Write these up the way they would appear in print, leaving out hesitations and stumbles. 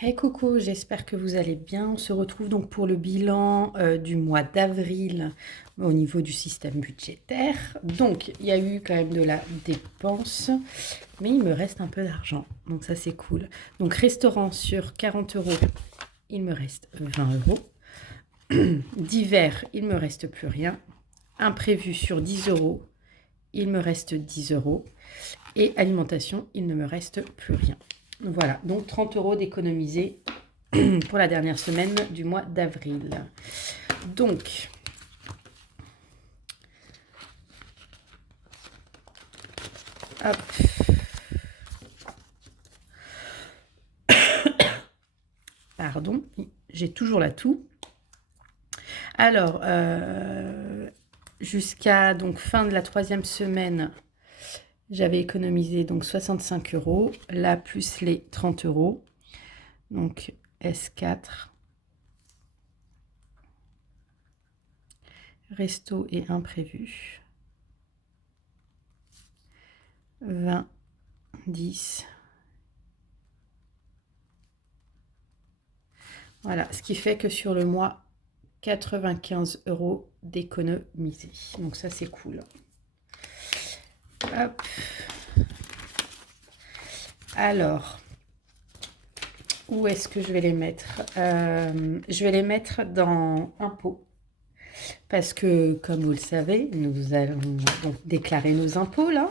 Hey coucou, j'espère que vous allez bien. On se retrouve donc pour le bilan du mois d'avril au niveau du système budgétaire. Donc, il y a eu quand même de la dépense, mais il me reste un peu d'argent. Donc ça, c'est cool. Donc, restaurant sur 40 euros, il me reste 20 euros. Divers, il me reste plus rien. Imprévu sur 10 euros, il me reste 10 euros. Et alimentation, il ne me reste plus rien. Voilà, donc 30 euros d'économiser pour la dernière semaine du mois d'avril. Donc, hop. Pardon, j'ai toujours la toux. Alors, jusqu'à donc fin de la 3e semaine, j'avais économisé donc 65 euros. Là, plus les 30 euros. Donc, S4. Resto et imprévu. 20, 10. Voilà, ce qui fait que sur le mois, 95 euros d'économiser. Donc ça, c'est cool. Hop. Alors, où est-ce que je vais les mettre? Je vais les mettre dans impôts. Parce que, comme vous le savez, nous allons donc déclarer nos impôts là.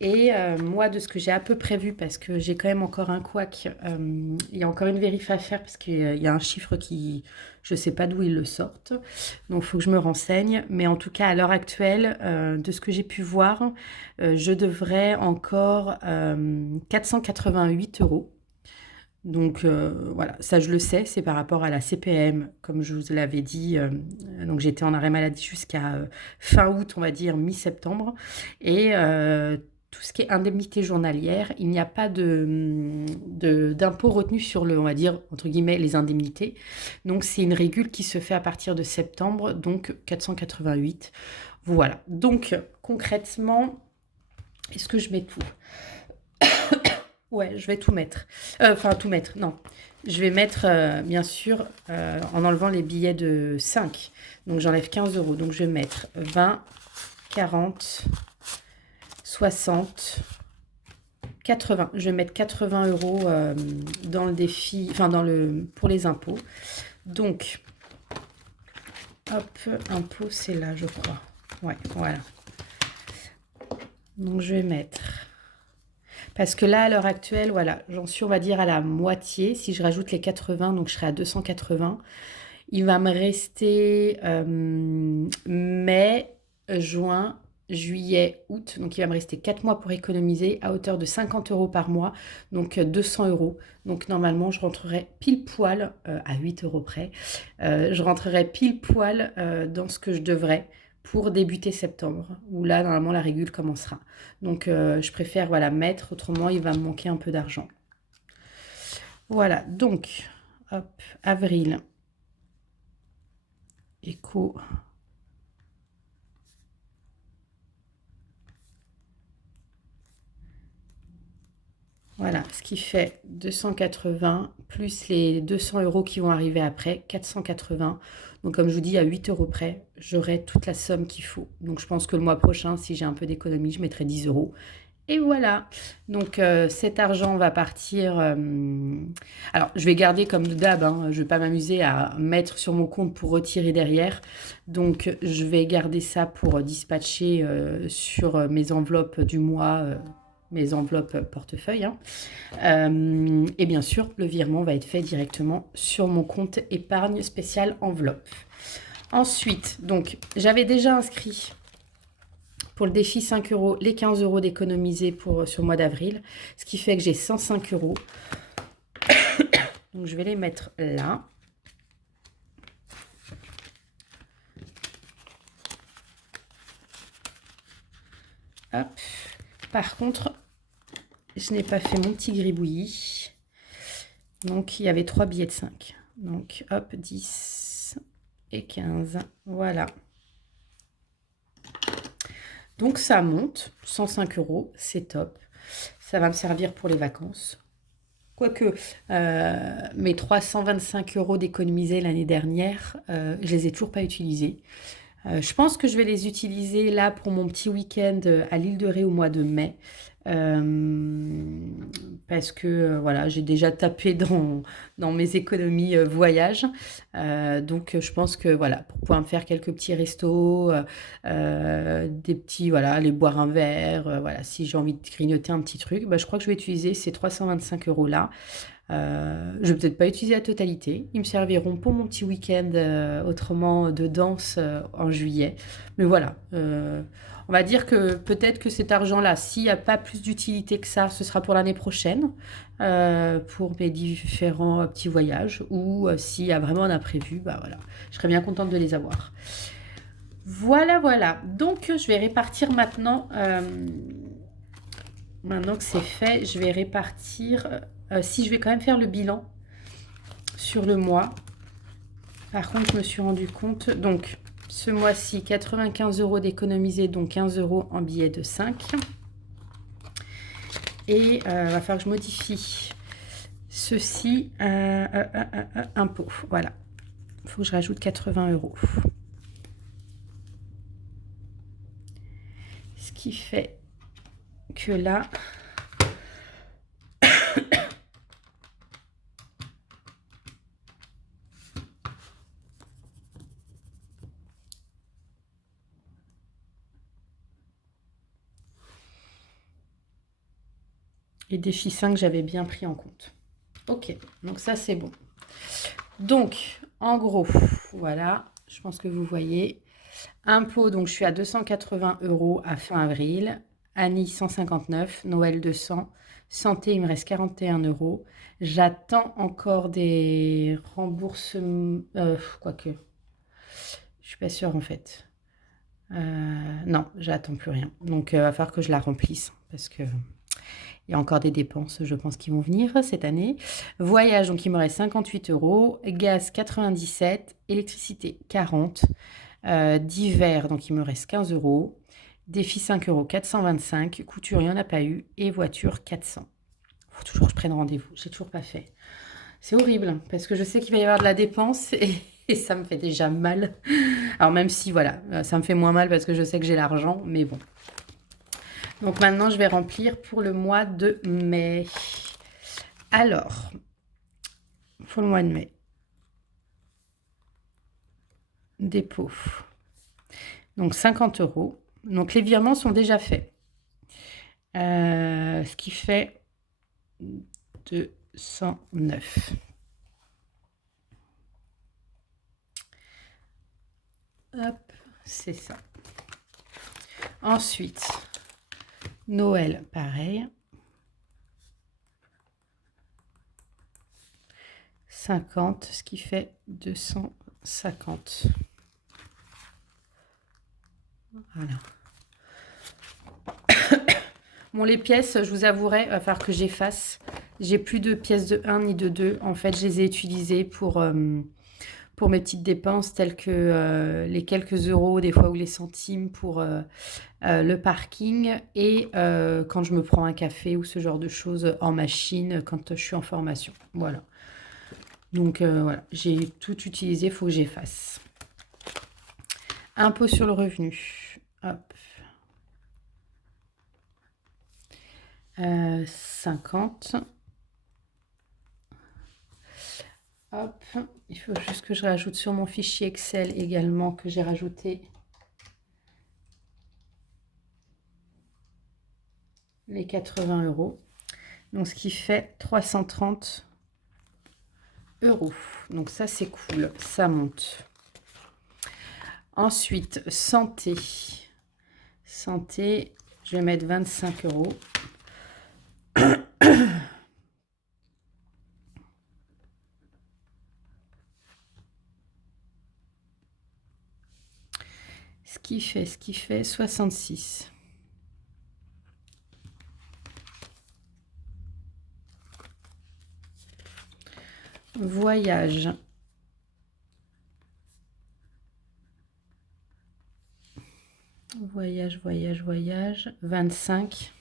Et moi, de ce que j'ai un peu prévu, parce que j'ai quand même encore un couac, il y a encore une vérif à faire, parce qu'il y a un chiffre qui, je ne sais pas d'où ils le sortent. Donc, il faut que je me renseigne. Mais en tout cas, à l'heure actuelle, de ce que j'ai pu voir, je devrais encore 488 euros. Donc voilà, ça je le sais, c'est par rapport à la CPM, comme je vous l'avais dit. Donc j'étais en arrêt maladie jusqu'à fin août, on va dire mi-septembre. Et tout ce qui est indemnité journalière, il n'y a pas d'impôt retenu sur le, on va dire, entre guillemets, les indemnités. Donc c'est une régule qui se fait à partir de septembre, donc 488. Voilà, donc concrètement, est-ce que je mets tout? Ouais, je vais tout mettre. Enfin, tout mettre, non. Je vais mettre, bien sûr, en enlevant les billets de 5. Donc, j'enlève 15 euros. Donc, je vais mettre 20, 40, 60, 80. Je vais mettre 80 euros dans le défi, enfin, pour les impôts. Donc, hop, impôts, c'est là, je crois. Ouais, voilà. Donc, je vais mettre... Parce que là, à l'heure actuelle, voilà, j'en suis, on va dire, à la moitié. Si je rajoute les 80, donc je serai à 280. Il va me rester mai, juin, juillet, août. Donc, il va me rester 4 mois pour économiser à hauteur de 50 euros par mois. Donc, 200 euros. Donc, normalement, je rentrerai pile poil, à 8 euros près, je rentrerai pile poil dans ce que je devrais pour débuter septembre, où là, normalement, la régule commencera. Donc, je préfère voilà, mettre, autrement, il va me manquer un peu d'argent. Voilà, donc, hop, avril, éco. Voilà, ce qui fait 280 plus les 200 euros qui vont arriver après, 480. Donc, comme je vous dis, à 8 euros près, j'aurai toute la somme qu'il faut. Donc, je pense que le mois prochain, si j'ai un peu d'économie, je mettrai 10 euros. Et voilà, donc cet argent va partir... alors, je vais garder comme d'hab, hein, je ne vais pas m'amuser à mettre sur mon compte pour retirer derrière. Donc, je vais garder ça pour dispatcher sur mes enveloppes du mois, mes enveloppes portefeuille, hein. Et bien sûr, le virement va être fait directement sur mon compte épargne spéciale enveloppe. Ensuite, donc, j'avais déjà inscrit... Pour le défi 5 euros, les 15 euros d'économiser sur le mois d'avril, ce qui fait que j'ai 105 euros. Donc, je vais les mettre là. Hop. Par contre, je n'ai pas fait mon petit gribouillis. Donc, il y avait 3 billets de 5. Donc, hop, 10 et 15. Voilà. Donc, ça monte. 105 euros, c'est top. Ça va me servir pour les vacances. Quoique, mes 325 € d'économisés l'année dernière, je les ai toujours pas utilisés. Je pense que je vais les utiliser là pour mon petit week-end à l'île de Ré au mois de mai. Euh, Parce que voilà, j'ai déjà tapé dans mes économies voyage. Donc je pense que voilà, pour pouvoir me faire quelques petits restos, des petits, voilà, aller boire un verre, voilà, si j'ai envie de grignoter un petit truc, bah, je crois que je vais utiliser ces 325 € là. Je vais peut-être pas utiliser la totalité. Ils me serviront pour mon petit week-end autrement de danse en juillet. Mais voilà, on va dire que peut-être que cet argent-là, s'il n'y a pas plus d'utilité que ça, ce sera pour l'année prochaine, pour mes différents petits voyages. Ou s'il y a vraiment un imprévu, bah voilà, je serais bien contente de les avoir. Voilà, voilà. Donc je vais répartir maintenant. Maintenant que c'est fait, je vais répartir. Si je vais quand même faire le bilan sur le mois. Par contre, je me suis rendu compte, donc ce mois-ci, 95 € d'économiser, donc 15 € en billets de 5. Et il va falloir que je modifie ceci, impôt. Voilà, il faut que je rajoute 80 €. Ce qui fait que là, les défis 5, j'avais bien pris en compte. Ok, donc ça c'est bon. Donc, en gros, voilà, je pense que vous voyez. Impôt, donc je suis à 280 € à fin avril. Annie, 159. Noël, 200. Santé, il me reste 41 €. J'attends encore des remboursements. Quoique, je suis pas sûre en fait. Non, j'attends plus rien. Donc, il va falloir que je la remplisse parce que il y a encore des dépenses, je pense, qui vont venir cette année. Voyage, donc il me reste 58 €. Gaz, 97. Électricité, 40. D'hiver, donc il me reste 15 €. Défi 5 €, 425. Couture, il n'y en a pas eu. Et voiture, 400. Il faut toujours que je prenne rendez-vous. J'ai toujours pas fait. C'est horrible parce que je sais qu'il va y avoir de la dépense et ça me fait déjà mal. Alors même si, voilà, ça me fait moins mal parce que je sais que j'ai l'argent, mais bon. Donc maintenant, je vais remplir pour le mois de mai. Alors, pour le mois de mai, dépôt. Donc 50 €. Donc les virements sont déjà faits. Ce qui fait 209. Hop, c'est ça. Ensuite, Noël, pareil. 50, ce qui fait 250. Voilà. Bon, les pièces, je vous avouerai, il va falloir que j'efface. J'ai plus de pièces de 1 ni de 2. En fait, je les ai utilisées pour mes petites dépenses telles que les quelques euros, des fois, ou les centimes pour le parking et quand je me prends un café ou ce genre de choses en machine quand je suis en formation. Voilà. Donc voilà, j'ai tout utilisé, il faut que j'efface. Impôt sur le revenu. Hop. 50. Hop. Il faut juste que je rajoute sur mon fichier Excel également que j'ai rajouté les 80 €. Donc ce qui fait 330 €. Donc ça c'est cool, ça monte. Ensuite, santé. Santé, je vais mettre 25 €. Ce qui fait 66. Voyage. Voyage, 25.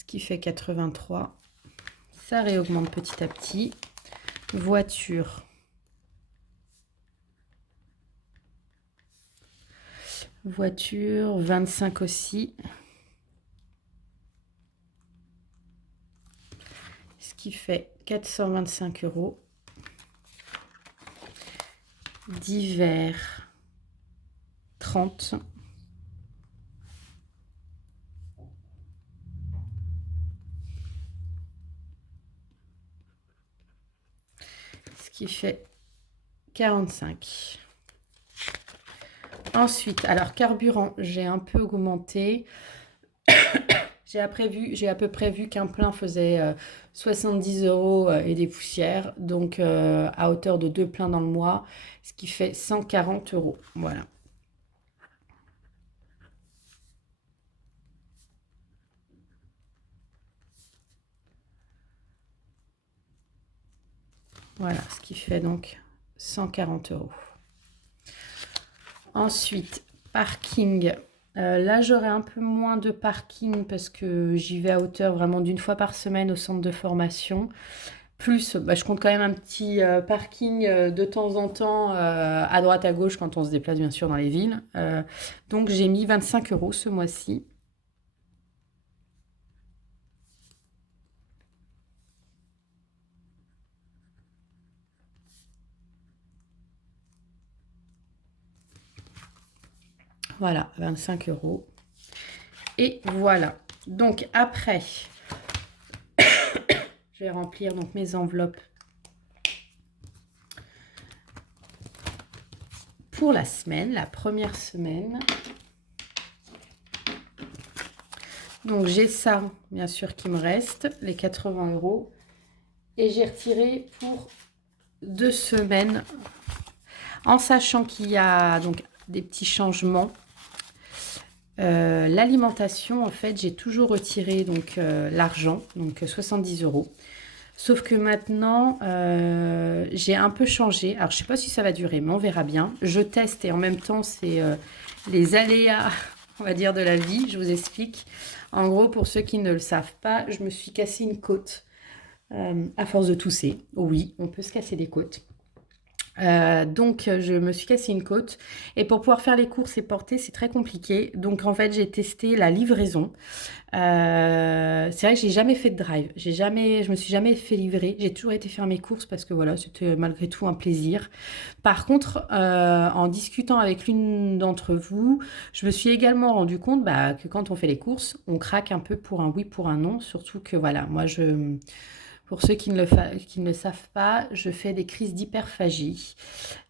ce qui fait 83. Ça réaugmente petit à petit. Voiture. Voiture, 25 aussi. Ce qui fait 425 €. Divers, 30. Ce qui fait 45. Ensuite, alors carburant, j'ai un peu augmenté. J'ai à peu près vu qu'un plein faisait 70 € et des poussières, donc à hauteur de 2 pleins dans le mois, ce qui fait 140 €. Voilà. Voilà, ce qui fait donc 140 €. Ensuite, parking. Là, j'aurai un peu moins de parking parce que j'y vais à hauteur vraiment d'une fois par semaine au centre de formation. Plus, je compte quand même un petit parking de temps en temps à droite à gauche quand on se déplace bien sûr dans les villes. Donc j'ai mis 25 € ce mois-ci. Voilà, 25 €. Et voilà. Donc après, je vais remplir donc mes enveloppes pour la semaine, la première semaine. Donc j'ai ça, bien sûr, qui me reste, les 80 €. Et j'ai retiré pour 2 semaines, en sachant qu'il y a donc des petits changements. L'alimentation, en fait, j'ai toujours retiré donc l'argent, donc 70 €. Sauf que maintenant, j'ai un peu changé. Alors, je ne sais pas si ça va durer, mais on verra bien. Je teste et en même temps, c'est les aléas, on va dire, de la vie. Je vous explique. En gros, pour ceux qui ne le savent pas, je me suis cassé une côte à force de tousser. Oui, on peut se casser des côtes. Donc je me suis cassé une côte et pour pouvoir faire les courses et porter c'est très compliqué, donc en fait j'ai testé la livraison. C'est vrai que j'ai jamais fait de drive, je me suis jamais fait livrer, j'ai toujours été faire mes courses parce que voilà, c'était malgré tout un plaisir. Par contre, en discutant avec l'une d'entre vous, je me suis également rendu compte que quand on fait les courses, on craque un peu pour un oui, pour un non, surtout que voilà, moi pour ceux qui ne le savent pas, je fais des crises d'hyperphagie.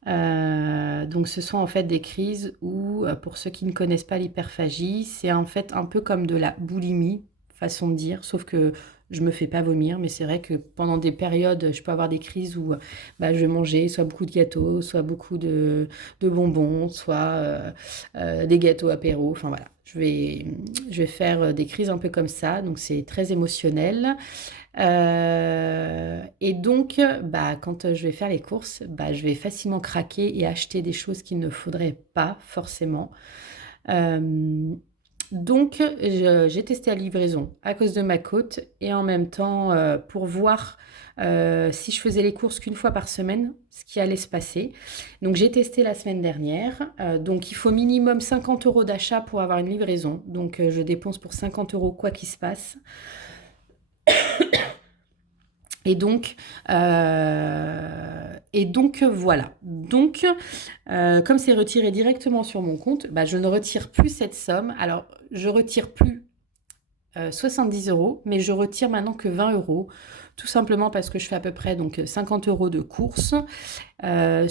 Donc ce sont en fait des crises où, pour ceux qui ne connaissent pas l'hyperphagie, c'est en fait un peu comme de la boulimie, façon de dire, sauf que je me fais pas vomir, mais c'est vrai que pendant des périodes, je peux avoir des crises où je vais manger soit beaucoup de gâteaux, soit beaucoup de bonbons, soit des gâteaux apéro, enfin voilà. Je vais faire des crises un peu comme ça, donc c'est très émotionnel. Et donc, quand je vais faire les courses, je vais facilement craquer et acheter des choses qu'il ne faudrait pas forcément. Donc, j'ai testé la livraison à cause de ma côte et en même temps pour voir si je faisais les courses qu'une fois par semaine, ce qui allait se passer. Donc, j'ai testé la semaine dernière. Donc, il faut minimum 50 € d'achat pour avoir une livraison. Donc, je dépense pour 50 € quoi qu'il se passe. Et donc, voilà. Donc, comme c'est retiré directement sur mon compte, je ne retire plus cette somme. Alors, je retire plus 70 €, mais je retire maintenant que 20 €, tout simplement parce que je fais à peu près donc 50 € de courses en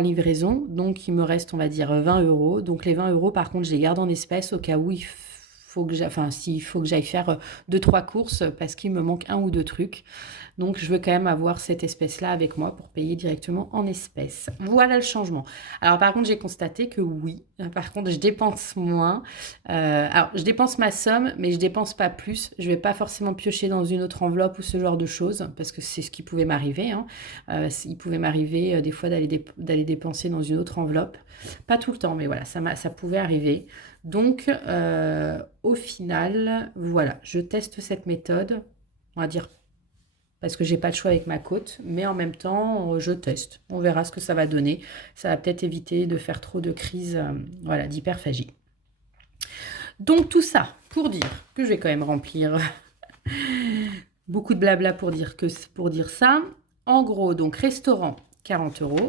livraison. Donc, il me reste, on va dire, 20 €. Donc, les 20 €, par contre, je les garde en espèces au cas où s'il faut que j'aille faire 2-3 courses parce qu'il me manque un ou deux trucs. Donc, je veux quand même avoir cette espèce-là avec moi pour payer directement en espèces. Voilà le changement. Alors, par contre, j'ai constaté que oui, par contre, je dépense moins. Alors, je dépense ma somme, mais je dépense pas plus. Je vais pas forcément piocher dans une autre enveloppe ou ce genre de choses parce que c'est ce qui pouvait m'arriver, hein. Il pouvait m'arriver des fois d'aller dépenser dans une autre enveloppe. Pas tout le temps, mais voilà, ça pouvait arriver. Donc, au final, voilà, je teste cette méthode, on va dire, parce que j'ai pas le choix avec ma côte, mais en même temps, je teste. On verra ce que ça va donner. Ça va peut-être éviter de faire trop de crises, voilà, d'hyperphagie. Donc, tout ça pour dire que je vais quand même remplir beaucoup de blabla pour dire ça. En gros, donc, restaurant, 40 €.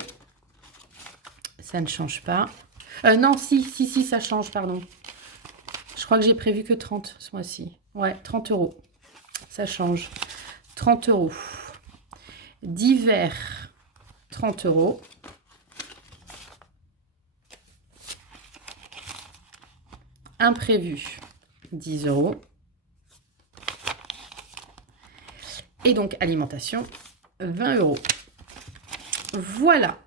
Ça ne change pas. Non, si, ça change, pardon. Je crois que j'ai prévu que 30 ce mois-ci. Ouais, 30 €. Ça change. 30 €. Divers, 30 €. Imprévu, 10 €. Et donc, alimentation, 20 €. Voilà.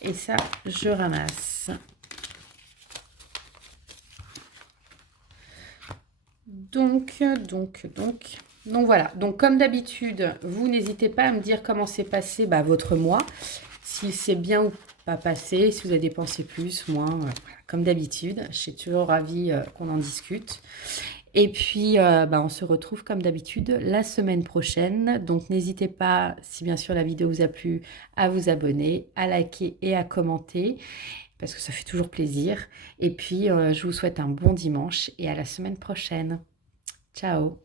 Et ça, je ramasse. Donc voilà. Donc, comme d'habitude, vous n'hésitez pas à me dire comment s'est passé votre mois. Si c'est bien ou pas passé, si vous avez dépensé plus, moins. Voilà. Comme d'habitude, je suis toujours ravie qu'on en discute. Et puis, on se retrouve comme d'habitude la semaine prochaine. Donc, n'hésitez pas, si bien sûr la vidéo vous a plu, à vous abonner, à liker et à commenter, parce que ça fait toujours plaisir. Et puis, je vous souhaite un bon dimanche et à la semaine prochaine. Ciao!